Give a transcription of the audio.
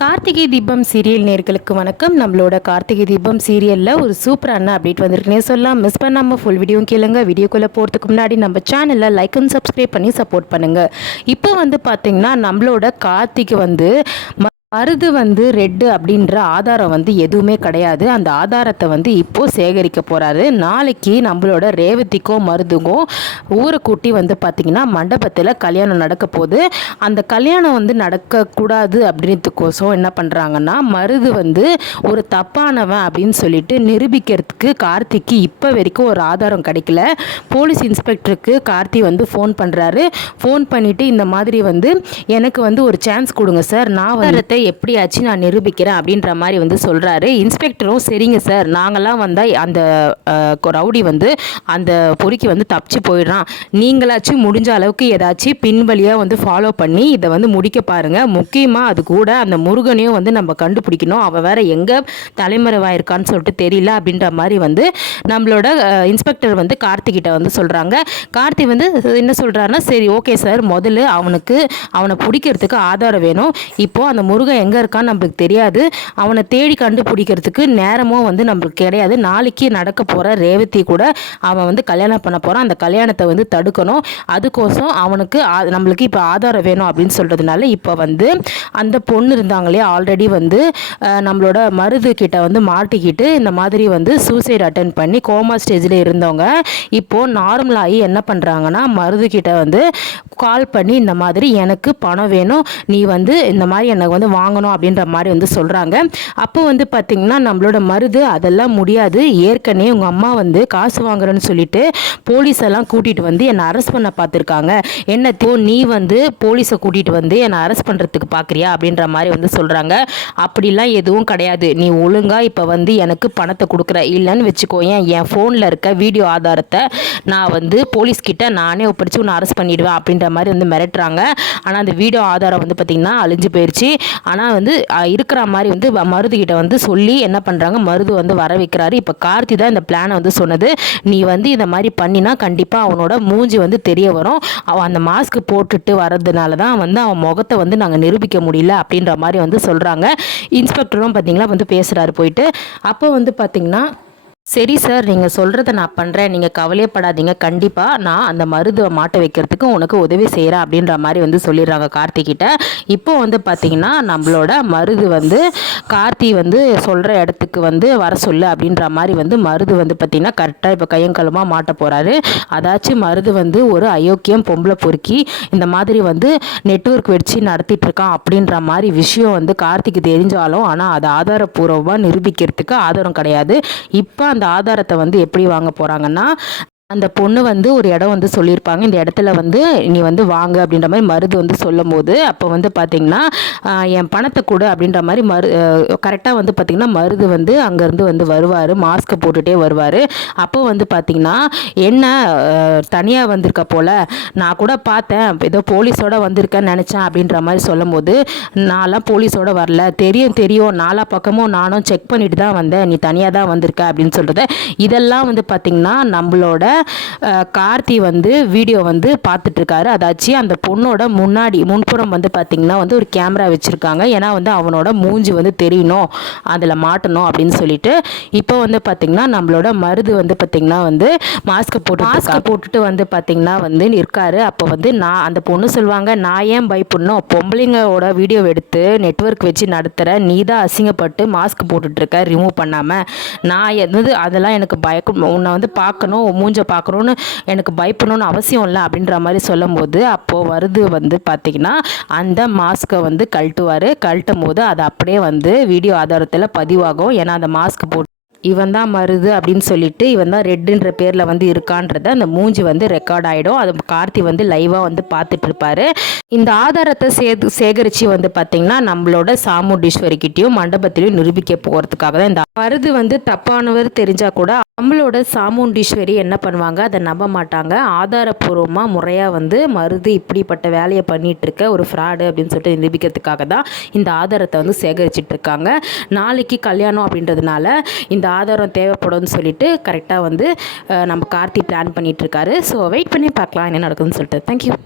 Karthigai Deepam serial நேர்களுக்கு வணக்கம். நம்மளோட கார்த்திகை தீபம் சீரியலில் ஒரு சூப்பரான அப்டேட் வந்திருக்குன்னே சொல்லலாம். மிஸ் பண்ணாமல் ஃபுல் வீடியோ கேளுங்க. வீடியோக்குள்ளே போகிறதுக்கு முன்னாடி நம்ம சேனலில் லைக் அண்ட் சப்ஸ்கிரைப் பண்ணி சப்போர்ட் பண்ணுங்கள். இப்போ பார்த்திங்கன்னா நம்மளோட கார்த்திகை மருது ரெட்டு அப்படின்ற ஆதாரம் எதுவுமே கிடையாது. அந்த ஆதாரத்தை இப்போது சேகரிக்க போகிறாரு. நாளைக்கு நம்மளோட ரேவதிக்கும் மருதுக்கும் ஊரை கூட்டி பார்த்திங்கன்னா மண்டபத்தில் கல்யாணம் நடக்க போகுது. அந்த கல்யாணம் நடக்கக்கூடாது அப்படின்றதுக்கோசம் என்ன பண்ணுறாங்கன்னா, மருது ஒரு தப்பானவன் அப்படின்னு சொல்லிட்டு நிரூபிக்கிறதுக்கு கார்த்திக்கு இப்போ வரைக்கும் ஒரு ஆதாரம் கிடைக்கல. போலீஸ் இன்ஸ்பெக்டருக்கு கார்த்தி ஃபோன் பண்ணுறாரு. ஃபோன் பண்ணிவிட்டு இந்த மாதிரி எனக்கு ஒரு சான்ஸ் கொடுங்க சார், நான் எப்படியாச்சும் நான் நிரூபிக்கிறேன் அப்படின்ற மாதிரி சொல்கிறாரு. இன்ஸ்பெக்டரும் சரிங்க சார், நாங்களாம் வந்தால் அந்த ரவுடி அந்த பொறுக்கி தப்பிச்சு போயிடுறான், நீங்களாச்சும் முடிஞ்ச அளவுக்கு ஏதாச்சும் பின்வழியாக ஃபாலோ பண்ணி இதை முடிக்க பாருங்கள். முக்கியமாக அது கூட அந்த முருகனையும் நம்ம கண்டுபிடிக்கணும், அவள் வேற எங்கே தலைமறைவாயிருக்கான்னு சொல்லிட்டு தெரியல அப்படின்ற மாதிரி நம்மளோட இன்ஸ்பெக்டர் கார்த்திகிட்ட சொல்கிறாங்க. கார்த்தி என்ன சொல்கிறாருன்னா, சரி ஓகே சார், முதல்ல அவனை பிடிக்கிறதுக்கு ஆதாரம் வேணும். இப்போது அந்த முருகன் எங்கே இருக்கான்னு நம்மளுக்கு தெரியாது, அவனை தேடி கண்டுபிடிக்கிறதுக்கு நேரமும் நம்மளுக்கு கிடையாது. நாளைக்கு நடக்க போகிற ரேவதி கூட அவன் கல்யாணம் பண்ண போகிறான். அந்த கல்யாணத்தை தடுக்கணும். அதுக்கோசம் அவனுக்கு நம்மளுக்கு இப்போ ஆதாரம் வேணும் அப்படின்னு சொல்கிறதுனால இப்போ அந்த பொண்ணு இருந்தாங்களே ஆல்ரெடி நம்மளோட மருது கிட்ட மாட்டிக்கிட்டு இந்த மாதிரி சூசைட் அட்டன் பண்ணி கோமா ஸ்டேஜில் இருந்தவங்க இப்போது நார்மலாகி என்ன பண்ணுறாங்கன்னா, மருது கிட்ட கால் பண்ணி இந்த மாதிரி எனக்கு பணம் வேணும், நீ இந்த மாதிரி எனக்கு வாங்கணும் அப்படின்ற மாதிரி சொல்கிறாங்க. அப்போ பார்த்திங்கன்னா நம்மளோட மருது அதெல்லாம் முடியாது, ஏற்கனவே உங்கள் அம்மா காசு வாங்குறேன்னு சொல்லிட்டு போலீஸ் எல்லாம் கூட்டிகிட்டு என்னை அரெஸ்ட் பண்ண பார்த்துருக்காங்க, என்னத்தோ நீ போலீஸை கூட்டிகிட்டு என்னை அரெஸ்ட் பண்ணுறதுக்கு பார்க்குறியா அப்படின்ற மாதிரி சொல்கிறாங்க. அப்படிலாம் எதுவும் கிடையாது, நீ ஒழுங்காக இப்போ எனக்கு பணத்தை கொடுக்குற, இல்லைன்னு வச்சுக்கோயேன் என் ஃபோனில் இருக்க வீடியோ ஆதாரத்தை நான் போலீஸ்கிட்ட நானே ஒப்படைச்சு உன்னை அரெஸ்ட் பண்ணிவிடுவேன் அப்படின்ற மாதிரி மிரட்டுறாங்க. ஆனால் அந்த வீடியோ ஆதாரம் பார்த்திங்கன்னா அழிஞ்சு போயிடுச்சு. ஆனால் இருக்கிற மாதிரி மருதுகிட்ட சொல்லி என்ன பண்ணுறாங்க, மருது வர வைக்கிறாரு. இப்போ கார்த்தி தான் இந்த பிளானை சொன்னது. நீ இந்த மாதிரி பண்ணினா கண்டிப்பாக அவனோட மூஞ்சி தெரிய வரும், அவன் அந்த மாஸ்க் போட்டுட்டு வர்றதுனால தான் அவன் முகத்தை நாங்கள் நிரூபிக்க முடியல அப்படின்ற மாதிரி சொல்கிறாங்க. இன்ஸ்பெக்டரும் பார்த்திங்களா பேசுகிறாரு போயிட்டு. அப்போ பார்த்திங்கன்னா, சரி சார், நீங்கள் சொல்கிறத நான் பண்ணுறேன், நீங்கள் கவலையப்படாதீங்க, கண்டிப்பாக நான் அந்த மருதுவை மாட்ட வைக்கிறதுக்கு உனக்கு உதவி செய்கிறேன் அப்படின்ற மாதிரி சொல்லிடுறாங்க கார்த்திகிட்ட. இப்போ பார்த்திங்கன்னா நம்மளோட மருது கார்த்தி சொல்கிற இடத்துக்கு வர சொல்லு அப்படின்ற மாதிரி மருது பார்த்திங்கன்னா கரெக்டாக இப்போ கையங்கலமாக மாட்ட போகிறாரு. அதாச்சும் மருது ஒரு அயோக்கியம் பொம்பளை பொறுக்கி இந்த மாதிரி நெட்வொர்க் வச்சு நடத்திட்டுருக்கான் அப்படின்ற மாதிரி விஷயம் கார்த்திக்கு தெரிஞ்சாலும் ஆனால் அது ஆதாரப்பூர்வமாக நிரூபிக்கிறதுக்கு ஆதாரம் கிடையாது. இப்போ அந்த ஆதாரத்தை எப்படி வாங்க போகிறாங்கன்னா, அந்த பொண்ணு ஒரு இடம் சொல்லியிருப்பாங்க, இந்த இடத்துல நீ வாங்க அப்படின்ற மாதிரி மருது சொல்லும் போது அப்போ பார்த்திங்கன்னா என் பணத்தை கொடு அப்படின்ற மாதிரி கரெக்டாக பார்த்திங்கன்னா மருது அங்கேருந்து வருவார், மாஸ்க்கை போட்டுகிட்டே வருவார். அப்போ பார்த்திங்கன்னா என்ன தனியாக வந்திருக்க போல், நான் கூட பார்த்தேன் ஏதோ போலீஸோடு வந்திருக்கேன்னு நினச்சேன் அப்படின்ற மாதிரி சொல்லும் போது, நான்லாம் போலீஸோடு வரல, தெரியும் நாலா பக்கமும் நானும் செக் பண்ணிட்டு தான் வந்தேன், நீ தனியாக தான் வந்திருக்க அப்படின்னு சொல்கிறது. இதெல்லாம் பார்த்திங்கன்னா நம்மளோட கார்த்தி வீடியோ பார்த்துட்ருக்காரு. அதாச்சு அந்த பொண்ணோட முன்புறம் பார்த்திங்கன்னா ஒரு கேமரா வச்சுருக்காங்க. ஏன்னா அவனோட மூஞ்சி தெரியணும், அதில் மாட்டணும் அப்படின்னு சொல்லிட்டு. இப்போ பார்த்திங்கன்னா நம்மளோட மருது பார்த்திங்கன்னா மாஸ்க்கை போட்டுட்டு பார்த்திங்கன்னா இருக்காரு. அப்போ நான் அந்த பொண்ணு சொல்லுவாங்க, நான் ஏன் பயப்படணும், பொம்பளைங்களோட வீடியோ எடுத்து நெட்வொர்க் வச்சு நடத்துகிற நீ தான் அசிங்கப்பட்டு மாஸ்க் போட்டுட்ருக்க ரிமூவ் பண்ணாமல், நான் அதெல்லாம் எனக்கு பயக்கும், உன்னை பார்க்கணும், மூஞ்ச பார்க்கணுன்னு எனக்கு பயப்படணும்னு அவசியம் இல்லை அப்படின்ற மாதிரி சொல்லும் போது அப்போது வருது பார்த்திங்கன்னா அந்த மாஸ்க்கை கழட்டும் போது அது அப்படியே வீடியோ ஆதாரத்தில் பதிவாகும். ஏன்னா அந்த மாஸ்க் போட்டு இவன் தான் மருது அப்படின்னு சொல்லிட்டு இவன் தான் ரெட்டுன்ற பேரில் இருக்கான்றத அந்த மூஞ்சி ரெக்கார்ட் ஆகிடும். அது கார்த்தி லைவாக பார்த்துட்ருப்பாரு. இந்த ஆதாரத்தை சேகரித்து பார்த்திங்கன்னா நம்மளோட சாமுண்டீஸ்வரிக்கிட்டையும் மண்டபத்திலையும் நிரூபிக்க போகிறதுக்காக தான் இந்த மருது தப்பானவர் தெரிஞ்சால் கூட நம்மளோட சாமுண்டீஸ்வரி என்ன பண்ணுவாங்க, அதை நம்ப மாட்டாங்க. ஆதாரப்பூர்வமாக முறையாக மருது இப்படிப்பட்ட வேலையை பண்ணிகிட்ருக்க ஒரு ஃப்ராடு அப்படின்னு சொல்லிட்டு நிரூபிக்கிறதுக்காக தான் இந்த ஆதாரத்தை சேகரிச்சிட்ருக்காங்க. நாளைக்கு கல்யாணம் அப்படின்றதுனால இந்த ஆதாரம் தேவைப்படும்னு சொல்லிட்டு கரெக்டாக நம்ம கார்த்தி பிளான் பண்ணிகிட்ருக்காரு. ஸோ வெயிட் பண்ணி பார்க்கலாம் என்ன நடக்குதுன்னு சொல்லிட்டு. தேங்க்யூ.